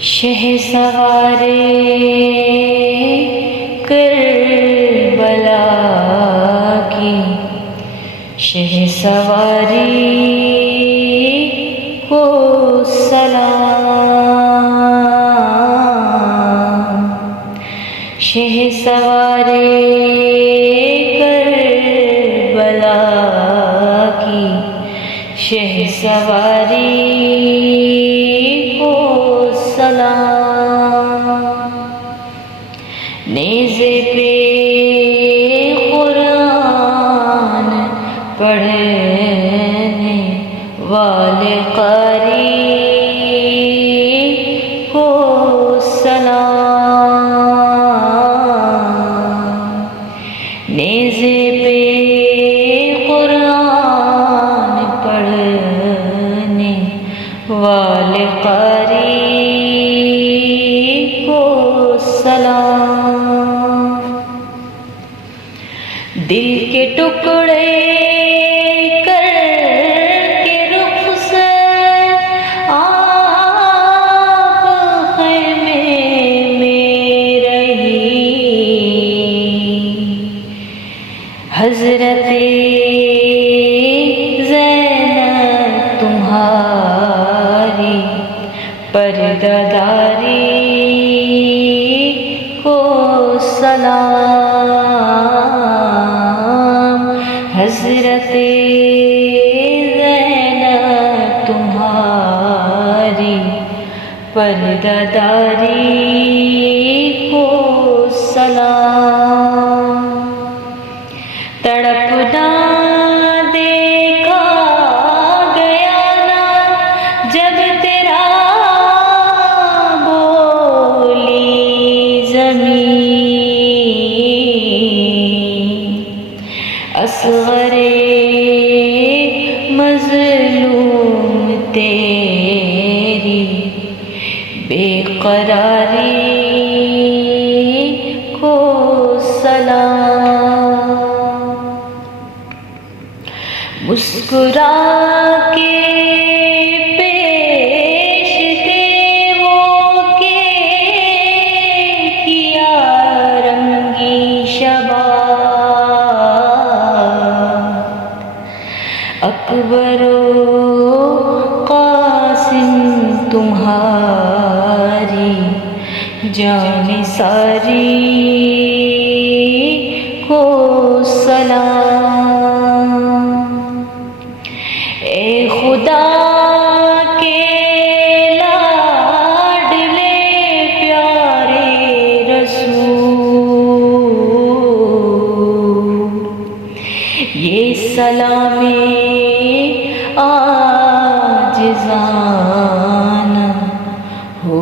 شہسوار کربلا کی شہسواری کو سلام، شہسوار کربلا کی شہسواری کو سلام، نیزے پہ قرآن پڑھنے والے قاری کو سلام، نیزے پہ قرآن پڑھنے والے قاری کو سلام، دل کے ٹکڑے کر کے رخ سے آپ خیمے میں رہی، حضرت زینب تمہاری پردہ داری کو سلام، حضرت زینب تمہاری پردہ داری کو سلام، تڑپنا دیکھا گیا نا جب تیرا بولی زمین، اصغر مظلوم تیری بے قراری کو سلام، مسکرا کے پیش دے وہ کہ کیا رنگی شباب، اکبر و قاسم تمہاری جان ساری کو سلام، اے خدا کے لاڈلے پیارے رسول، یہ سلام عاجزانہ ہو